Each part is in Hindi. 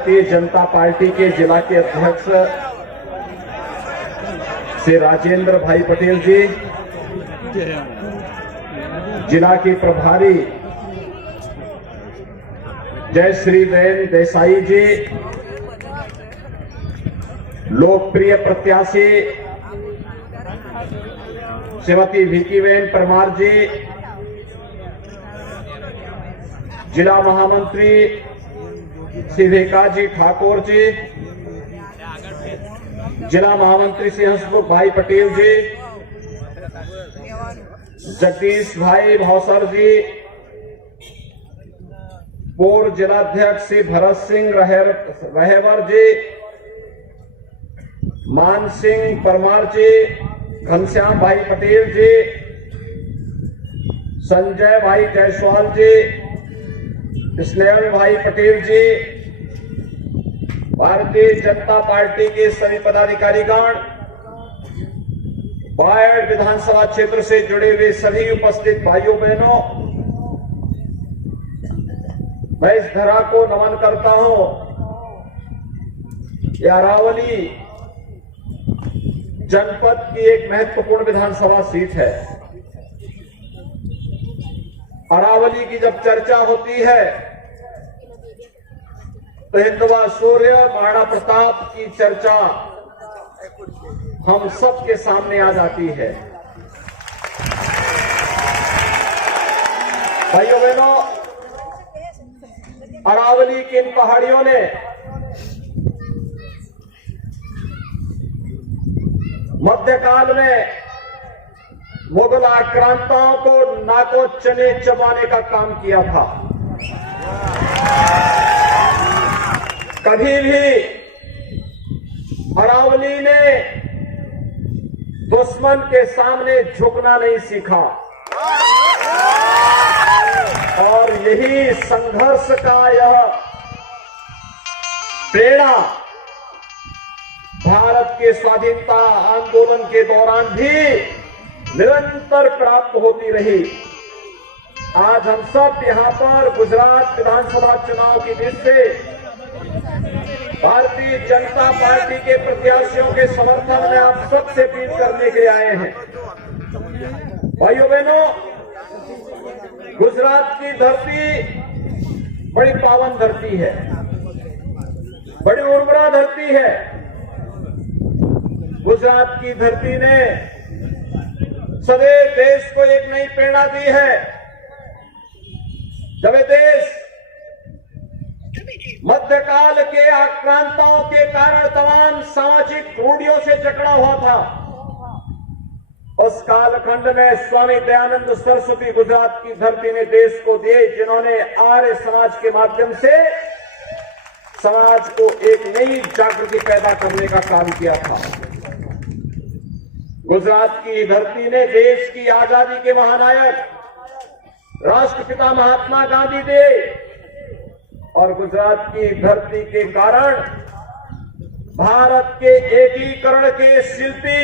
भारतीय जनता पार्टी के जिला के अध्यक्ष श्री राजेंद्र भाई पटेल जी, जिला की प्रभारी जयश्री बहन देसाई जी, लोकप्रिय प्रत्याशी श्रीमती विकी बहन परमार जी, जिला महामंत्री श्री विकास ठाकुर जी, जिला महामंत्री श्री हंसमुख भाई पटेल जी, जगदीश भाई भौसर जी, पूर्व जिलाध्यक्ष श्री भरत सिंह रहेवर जी, मान सिंह परमार जी, घनश्याम भाई पटेल जी, संजय भाई जायसवाल जी, स्नेहल भाई पटेल जी, भारतीय जनता पार्टी के सभी पदाधिकारीगण, बायड़ विधानसभा क्षेत्र से जुड़े हुए सभी उपस्थित भाइयों बहनों, मैं इस धरा को नमन करता हूं। यह अरावली जनपद की एक महत्वपूर्ण विधानसभा सीट है। अरावली की जब चर्चा होती है तो हिंदवा सूर्य महाराणा प्रताप की चर्चा हम सबके सामने आ जाती है। भाइयों बहनों, अरावली की इन पहाड़ियों ने मध्यकाल में मुगल आक्रांताओं को नाको चने चबाने का काम किया था। कभी भी अरावली ने दुश्मन के सामने झुकना नहीं सीखा और यही संघर्ष का यह प्रेरणा भारत के स्वाधीनता आंदोलन के दौरान भी निरंतर प्राप्त होती रही। आज हम सब यहां पर गुजरात विधानसभा चुनाव की दृष्टि से भारतीय जनता पार्टी के प्रत्याशियों के समर्थन में आप सबसे अपील करने के लिए आए हैं। भाइयों बहनों, गुजरात की धरती बड़ी पावन धरती है, बड़ी उर्वरा धरती है। गुजरात की धरती ने सदैव देश को एक नई प्रेरणा दी है। जब ये देश मध्यकाल के आक्रांताओं के कारण तमाम सामाजिक रूढ़ियों से जकड़ा हुआ था, उस कालखंड में स्वामी दयानंद सरस्वती गुजरात की धरती ने देश को दिए, जिन्होंने आर्य समाज के माध्यम से समाज को एक नई जागृति पैदा करने का काम किया था। गुजरात की धरती ने देश की आजादी के महानायक राष्ट्रपिता महात्मा गांधी थे और गुजरात की धरती के कारण भारत के एकीकरण के शिल्पी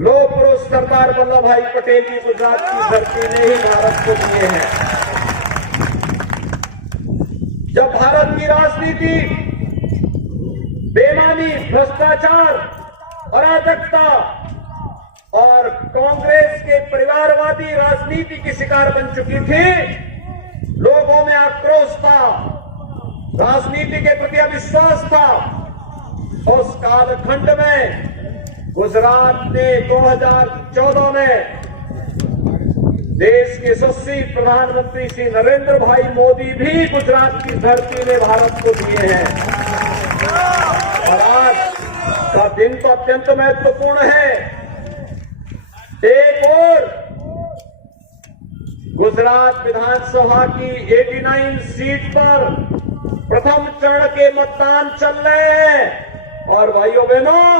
लोह पुरुष सरदार वल्लभ भाई पटेल की गुजरात की धरती ने ही भारत को दिए हैं। जब भारत की राजनीति बेईमानी, भ्रष्टाचार, अराजकता और कांग्रेस के परिवारवादी राजनीति की शिकार बन चुकी थी, लोगों में आक्रोश था, राजनीति के प्रति अविश्वास था, उस कालखंड में गुजरात ने 2014 में देश के यशस्वी प्रधानमंत्री श्री नरेंद्र भाई मोदी भी गुजरात की धरती ने भारत को दिए हैं। और आज का दिन तो अत्यंत महत्वपूर्ण है। एक और गुजरात विधानसभा की 89 सीट पर प्रथम चरण के मतदान चल रहे हैं और भाइयों बहनों,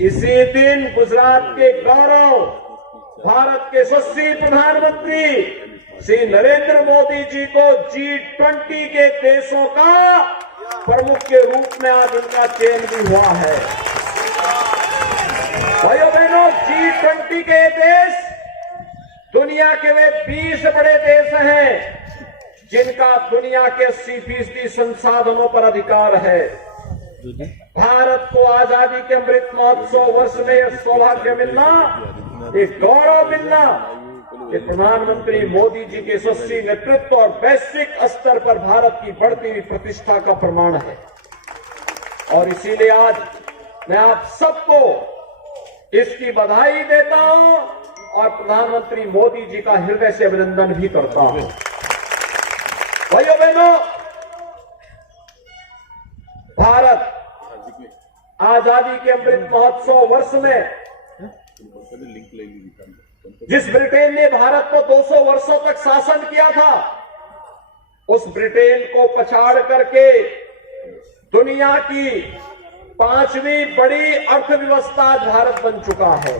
इसी दिन गुजरात के गौरव भारत के यशस्वी प्रधानमंत्री श्री नरेंद्र मोदी जी को G20 के देशों का प्रमुख के रूप में आज उनका चयन भी हुआ है। भाइयों बहनों, G20 के देश दुनिया के वे 20 बड़े देश हैं जिनका दुनिया के 80% संसाधनों पर अधिकार है। भारत को आजादी के अमृत महोत्सव वर्ष में यह सौभाग्य मिलना, एक गौरव मिलना, ये प्रधानमंत्री मोदी जी के यशस्वी नेतृत्व और वैश्विक स्तर पर भारत की बढ़ती हुई प्रतिष्ठा का प्रमाण है। और इसीलिए आज मैं आप सबको इसकी बधाई देता हूं और प्रधानमंत्री मोदी जी का हृदय से अभिनंदन भी करता हूं। भाइयों बहनों, भारत आजादी के अमृत महोत्सव वर्ष में जिस ब्रिटेन ने भारत को 200 वर्षों तक शासन किया था, उस ब्रिटेन को पछाड़ करके दुनिया की 5वीं बड़ी अर्थव्यवस्था आज भारत बन चुका है।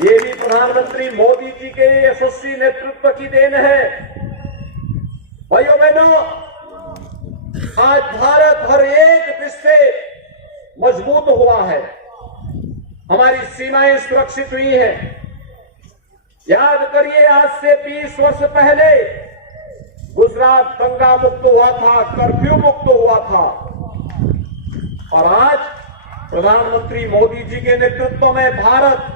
ये भी प्रधानमंत्री मोदी जी के यशस्वी नेतृत्व की देन है। भाइयों बहनों, आज भारत हर एक दृष्टि से मजबूत हुआ है, हमारी सीमाएं सुरक्षित हुई हैं। याद करिए, आज से 20 वर्ष पहले गुजरात दंगा मुक्त हुआ था, कर्फ्यू मुक्त हुआ था, और आज प्रधानमंत्री मोदी जी के नेतृत्व में भारत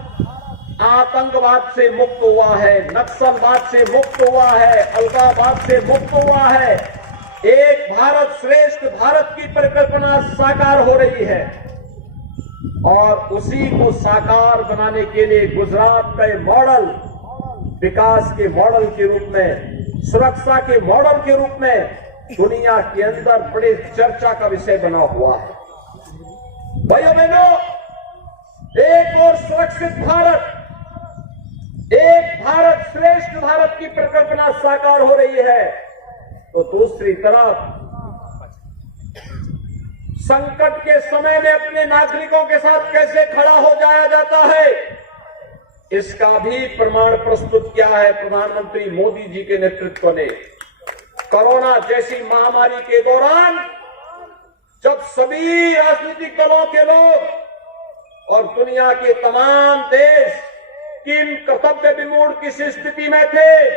आतंकवाद से मुक्त हुआ है, नक्सलवाद से मुक्त हुआ है, अलगाववाद से मुक्त हुआ है। एक भारत श्रेष्ठ भारत की परिकल्पना साकार हो रही है और उसी को साकार बनाने के लिए गुजरात का मॉडल विकास के मॉडल के रूप में, सुरक्षा के मॉडल के रूप में दुनिया के अंदर बड़े चर्चा का विषय बना हुआ है। भाइयों बहनों, एक और सुरक्षित भारत, एक भारत श्रेष्ठ भारत की परिकल्पना साकार हो रही है, तो दूसरी तरफ संकट के समय में अपने नागरिकों के साथ कैसे खड़ा हो जाया जाता है, इसका भी प्रमाण प्रस्तुत किया है प्रधानमंत्री मोदी जी के नेतृत्व ने। कोरोना जैसी महामारी के दौरान जब सभी राजनीतिक दलों के लोग और दुनिया के तमाम देश किन कर्तव्य विमूढ़ किस स्थिति में थे,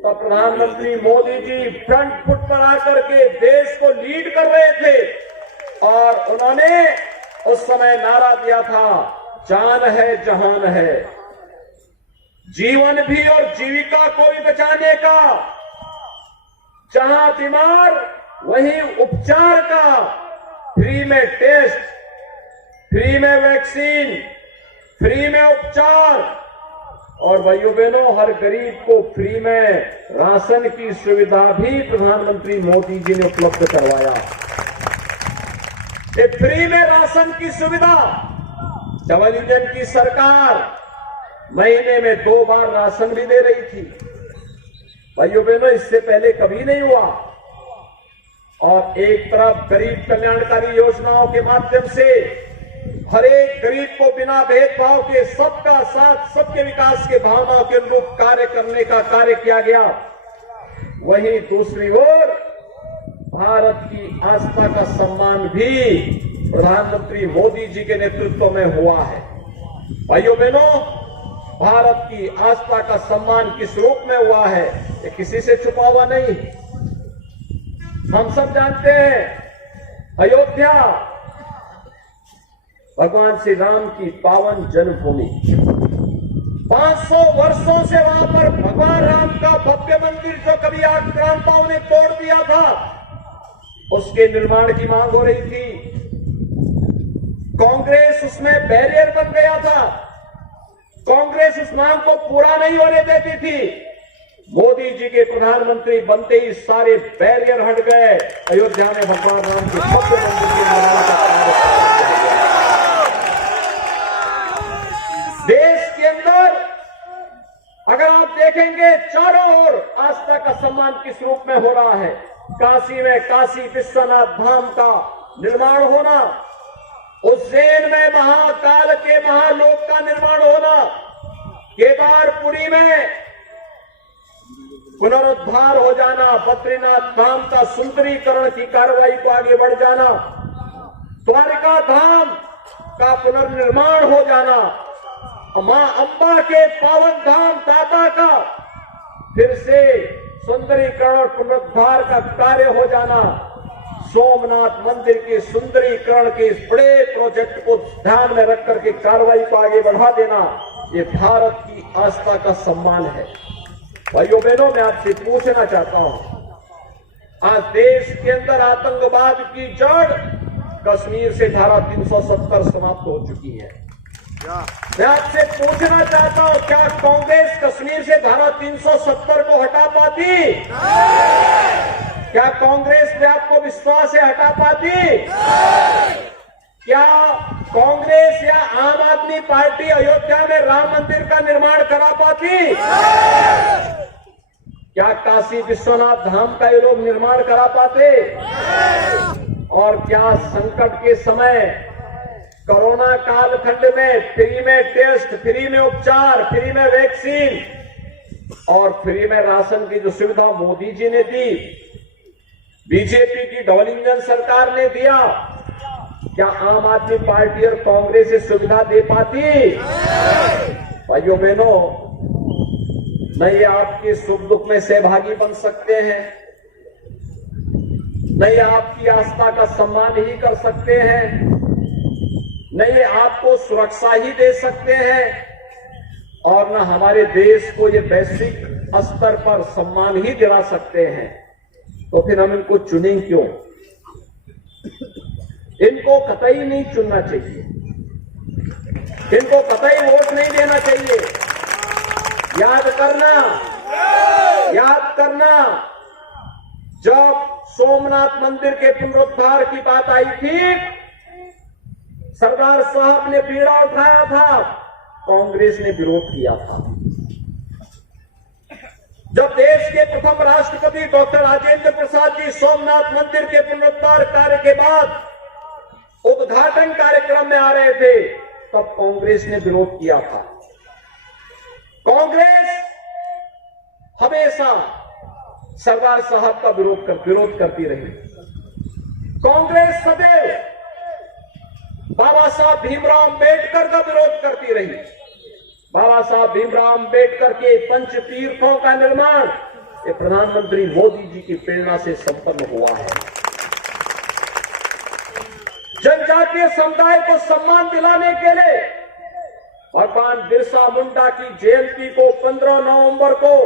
तो प्रधानमंत्री मोदी जी फ्रंट फुट पर आकर के देश को लीड कर रहे थे और उन्होंने उस समय नारा दिया था, जान है जहान है, जीवन भी और जीविका को भी बचाने का, जहां बीमार वहीं उपचार का, फ्री में टेस्ट, फ्री में वैक्सीन, फ्री में उपचार, और भाइयों बहनों, हर गरीब को फ्री में राशन की सुविधा भी प्रधानमंत्री मोदी जी ने उपलब्ध करवाया। ये फ्री में राशन की सुविधा, डबल इंजन की सरकार महीने में 2 बार राशन भी दे रही थी। भाइयों बहनों, इससे पहले कभी नहीं हुआ। और एक तरफ गरीब कल्याणकारी योजनाओं के माध्यम से हर एक गरीब को बिना भेदभाव के सबका साथ, सबके विकास के भावनाओं के अनुरूप कार्य करने का कार्य किया गया, वहीं दूसरी ओर भारत की आस्था का सम्मान भी प्रधानमंत्री मोदी जी के नेतृत्व में हुआ है। भाइयों बहनों, भारत की आस्था का सम्मान किस रूप में हुआ है, ये किसी से छुपा हुआ नहीं। हम सब जानते हैं, अयोध्या भगवान श्री राम की पावन जन्मभूमि, 500 वर्षों से वहां पर भगवान राम का भव्य मंदिर जो कभी आक्रांताओं ने तोड़ दिया था, उसके निर्माण की मांग हो रही थी। कांग्रेस उसमें बैरियर बन गया था, कांग्रेस उस मांग को पूरा नहीं होने देती थी। मोदी जी के प्रधानमंत्री बनते ही सारे बैरियर हट गए, अयोध्या में भगवान राम के भव्य मंदिर के निर्माण का कार्य। देश के अंदर अगर आप देखेंगे, चारों ओर आस्था का सम्मान किस रूप में हो रहा है। काशी में काशी विश्वनाथ धाम का निर्माण होना, उज्जैन में महाकाल के महालोक का निर्माण होना, केदारपुरी में पुनरुद्धार हो जाना, बद्रीनाथ धाम का सुंदरीकरण की कार्रवाई को आगे बढ़ जाना, द्वारिका धाम का पुनर्निर्माण हो जाना, मां अंबा के पावन धाम दाता का फिर से सुंदरीकरण और पुनरुद्धार का कार्य हो जाना, सोमनाथ मंदिर के सुंदरीकरण के इस बड़े प्रोजेक्ट को ध्यान में रख करके कार्रवाई को आगे बढ़ा देना, ये भारत की आस्था का सम्मान है। भाइयों बहनों, मैं आपसे पूछना चाहता हूं, आज देश के अंदर आतंकवाद की जड़ कश्मीर से धारा 370 समाप्त हो चुकी है। मैं आपसे पूछना चाहता हूं, क्या कांग्रेस कश्मीर से धारा 370 को हटा पाती? क्या कांग्रेस में आपको विश्वास है हटा पाती? क्या कांग्रेस या आम आदमी पार्टी अयोध्या में राम मंदिर का निर्माण करा पाती? क्या काशी विश्वनाथ धाम का ये लोग निर्माण करा पाते? और क्या संकट के समय, कोरोना कालखंड में फ्री में टेस्ट, फ्री में उपचार, फ्री में वैक्सीन और फ्री में राशन की जो सुविधा मोदी जी ने दी, बीजेपी की डबल इंजन सरकार ने दिया, क्या आम आदमी पार्टी और कांग्रेस ये सुविधा दे पाती? भाइयों बहनों, न ये आपके सुख दुख में सहभागी बन सकते हैं, न ये आपकी आस्था का सम्मान ही कर सकते हैं, न ये आपको सुरक्षा ही दे सकते हैं, और न हमारे देश को ये वैश्विक स्तर पर सम्मान ही दिला सकते हैं। तो फिर हम इनको चुनें क्यों? इनको कतई नहीं चुनना चाहिए, इनको कतई वोट नहीं देना चाहिए। याद करना, जब सोमनाथ मंदिर के पुनरुद्धार की बात आई थी, सरदार साहब ने बीड़ा उठाया था, कांग्रेस ने विरोध किया था। जब देश के प्रथम राष्ट्रपति डॉक्टर राजेंद्र प्रसाद जी सोमनाथ मंदिर के पुनरुद्धार कार्य के बाद उद्घाटन कार्यक्रम में आ रहे थे, तब कांग्रेस ने विरोध किया था। कांग्रेस हमेशा सरदार साहब का विरोध करती रही। कांग्रेस सदैव बाबा साहब भीमराव अंबेडकर का विरोध करती रही। बाबा साहब भीमराव अंबेडकर के पंच तीर्थों का निर्माण ये प्रधानमंत्री मोदी जी की प्रेरणा से संपन्न हुआ है। जनजातीय समुदाय को सम्मान दिलाने के लिए भगवान बिरसा मुंडा की जयंती को 15 नवंबर को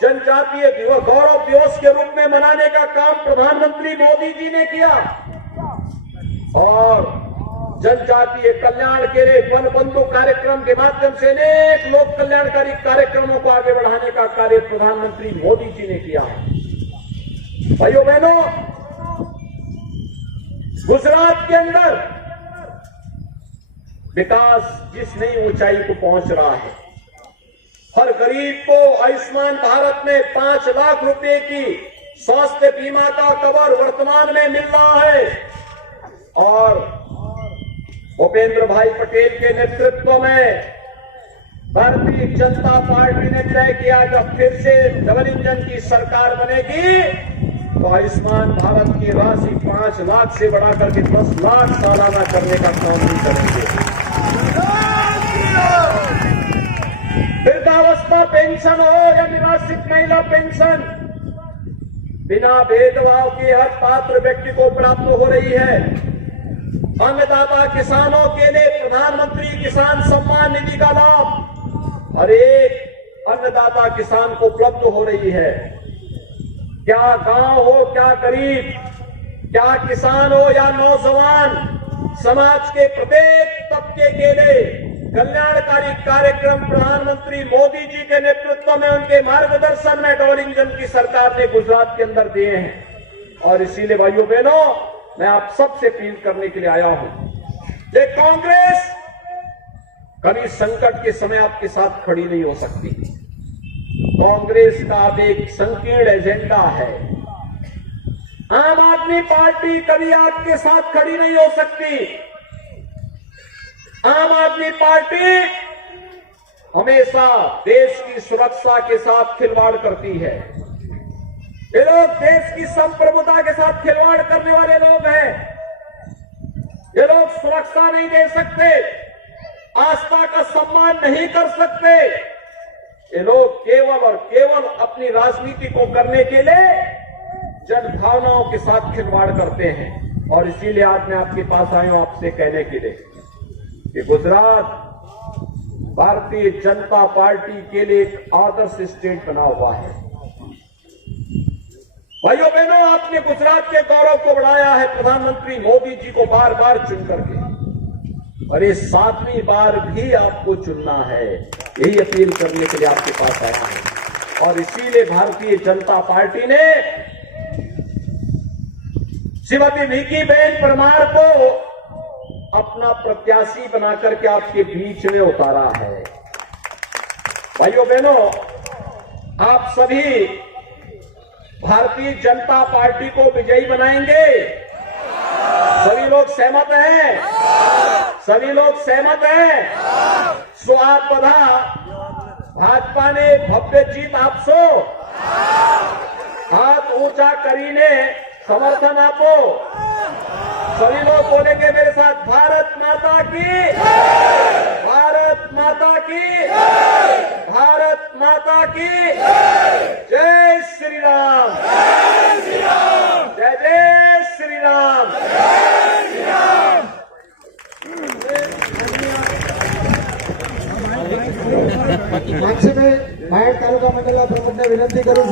जनजातीय गौरव दिवस के रूप में मनाने का काम प्रधानमंत्री मोदी जी ने किया, और जनजातीय कल्याण के लिए वन बंधु कार्यक्रम के माध्यम से अनेक लोक कल्याणकारी कार्यक्रमों को आगे बढ़ाने का कार्य प्रधानमंत्री मोदी जी ने किया। भाइयों बहनों, गुजरात के अंदर विकास जिस नई ऊंचाई को पहुंच रहा है, हर गरीब को आयुष्मान भारत में 5 लाख रुपए की स्वास्थ्य बीमा का कवर वर्तमान में मिल रहा है, और भूपेंद्र भाई पटेल के नेतृत्व में भारतीय जनता पार्टी ने तय किया, जब फिर से डबल इंजन की सरकार बनेगी तो आयुष्मान भारत की राशि 5 लाख से बढ़ा करके 10 लाख सालाना करने का काम भी करेंगे। वृद्धावस्था पेंशन हो या निराश्रित महिला पेंशन, बिना भेदभाव के हर पात्र व्यक्ति को प्राप्त हो रही है। अन्नदाता किसानों के लिए प्रधानमंत्री किसान सम्मान निधि का लाभ हर एक अन्नदाता किसान को उपलब्ध हो रही है। क्या गांव हो, क्या गरीब, क्या किसान हो या नौजवान, समाज के प्रत्येक तबके के लिए कल्याणकारी कार्यक्रम प्रधानमंत्री मोदी जी के नेतृत्व में, उनके मार्गदर्शन में डबल इंजन की सरकार ने गुजरात के अंदर दिए हैं। और इसीलिए भाइयों बहनों, मैं आप सबसे अपील करने के लिए आया हूं, ये कांग्रेस कभी संकट के समय आपके साथ खड़ी नहीं हो सकती। कांग्रेस का एक संकीर्ण एजेंडा है। आम आदमी पार्टी कभी आपके साथ खड़ी नहीं हो सकती। आम आदमी पार्टी हमेशा देश की सुरक्षा के साथ खिलवाड़ करती है। ये लोग देश की संप्रभुता के साथ खिलवाड़ करने वाले लोग हैं। ये लोग सुरक्षा नहीं दे सकते, आस्था का सम्मान नहीं कर सकते, ये लोग केवल और केवल अपनी राजनीति को करने के लिए जनभावनाओं के साथ खिलवाड़ करते हैं। और इसीलिए आज मैं आपके पास आया हूं आपसे कहने के लिए कि गुजरात भारतीय जनता पार्टी के लिए एक आदर्श स्टेट बना हुआ है। भाइयों बहनों, आपने गुजरात के गौरव को बढ़ाया है प्रधानमंत्री मोदी जी को बार बार चुन करके, और ये 7वीं बार भी आपको चुनना है, यही अपील करने के लिए आपके पास आया है। और इसीलिए भारतीय जनता पार्टी ने श्रीमती विकी बहन परमार को अपना प्रत्याशी बनाकर के आपके बीच में उतारा है। भाइयों बहनों, आप सभी भारतीय जनता पार्टी को विजयी बनाएंगे। सभी लोग सहमत हैं? सभी लोग सहमत हैं? सो आप बधा भाजपा ने भव्य जीत आपसो हाथ ऊंचा करीने समर्थन आपो। सभी लोग बोलेंगे मेरे साथ, भारत माता की, भारत माता की, भारत माता की जय श्री राम, जय जय श्री राम। मागचे मी बाहेर तालुका मंडला प्रमुखांना विनंती करू